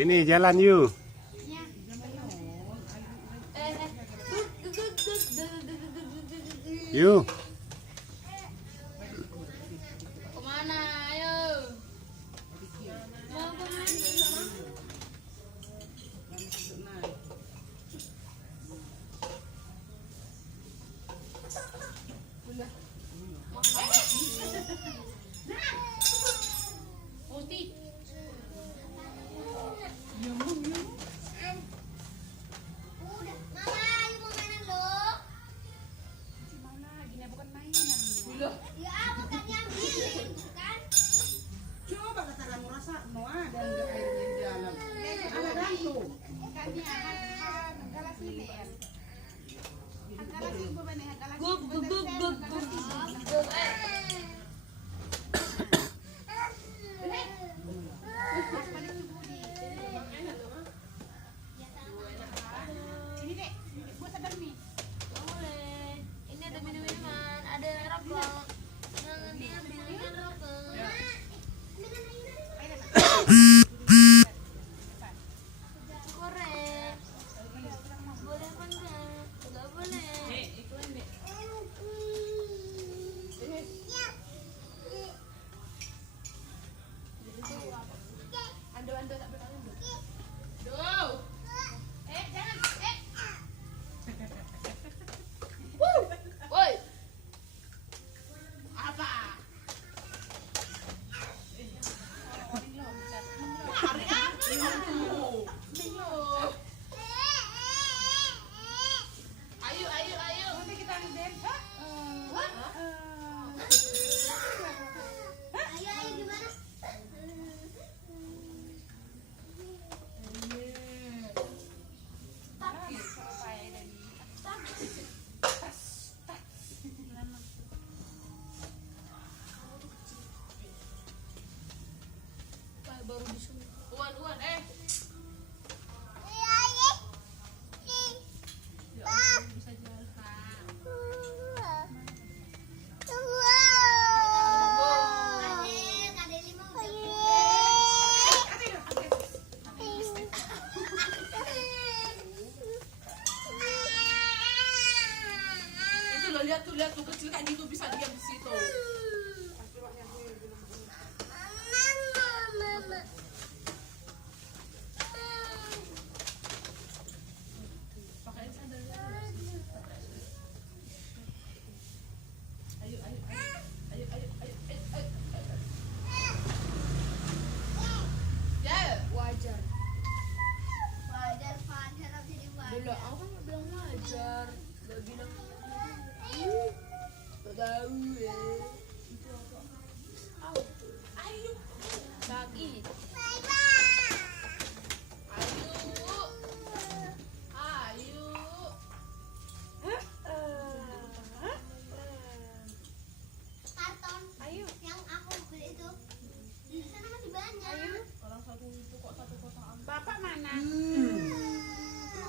Sini jalan yuk. Yuk. Kemana? Ayo. Mau kemana? Putih. Coba katakan merasa Noah dan ada airnya di dalam. Ada gantung. Gug gug gug gug gug. Boleh. Ini ada minum-minuman, ada rokok. Jangan diambil rokok. Korek. Boleh apa enggak? Enggak boleh. Woi. Ayo, ayo, ayo. Baru disuruh. Uan, Uan, bisa jual itu lo lihat tuh kecil kayak gitu bisa diam di situ. Belum, aku kan bilang wajar. Gak bilang gak tahu ya. Itu apa? Ayo. Lagi. Ayo. Karton. Ayo. Yang aku beli itu. Di sana masih banyak. Ayo. Kalau satu itu kok satu kotaan. Bapak mana?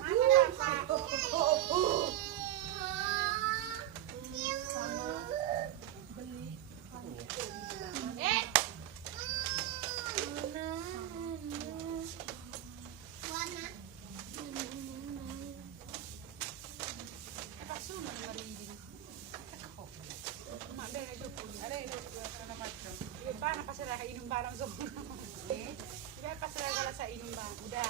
Mana Bapak? Warna. Paano pa sila kainom barang sa udah. Udah.